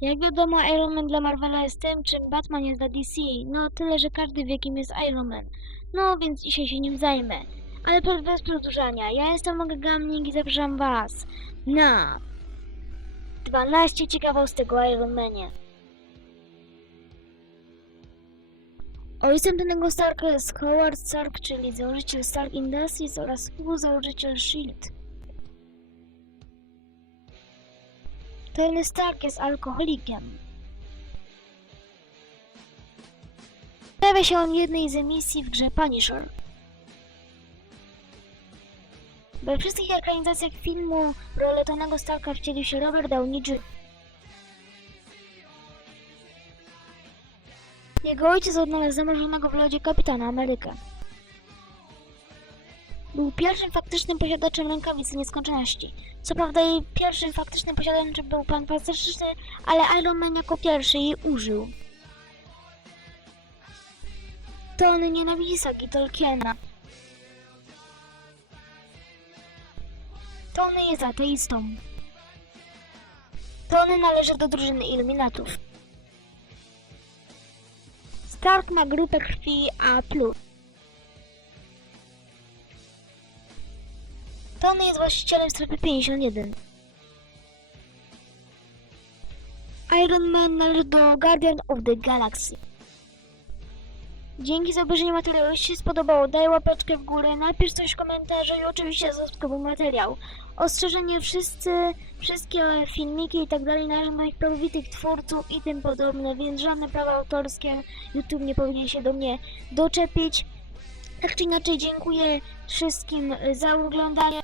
Jak wiadomo, Iron Man dla Marvela jest tym, czym Batman jest dla DC. No tyle, że każdy wie, kim jest Iron Man. No więc dzisiaj się nim zajmę. Ale bez- przedłużania, ja jestem Gamnik i zapraszam was na 12 ciekawostek o Iron Manie. Ojcem danego Starka jest Howard Stark, czyli założyciel Stark Industries oraz współzałożyciel S.H.I.E.L.D. Tony Stark jest alkoholikiem. Pojawia się on jednej z emisji w grze Punisher. We wszystkich ekranizacjach filmu rolę Tonego Starka wcielił się Robert Downey Jr. Jego ojciec odnalazł zamorzonego w lodzie kapitana Amerykę. Był pierwszym faktycznym posiadaczem rękawicy nieskończoności. Co prawda jej pierwszym faktycznym posiadaczem był pan fantastyczny, ale Iron Man jako pierwszy jej użył. Tony nienawidzi sagi Tolkiena. Tony jest ateistą. Tony należy do drużyny Illuminatów. Stark ma grupę krwi A+. Tony jest właścicielem strefy 51. Iron Man należy do Guardian of the Galaxy. Dzięki za obejrzenie materiału. Jeśli się spodobało, daj łapeczkę w górę, napisz coś w komentarzu i oczywiście zasubskrybuj materiał. Ostrzeżenie, wszyscy, wszystkie filmiki i tak dalej należą do moich prawowitych twórców i tym podobne, więc żadne prawa autorskie YouTube nie powinien się do mnie doczepić. Tak czy inaczej, dziękuję wszystkim za oglądanie.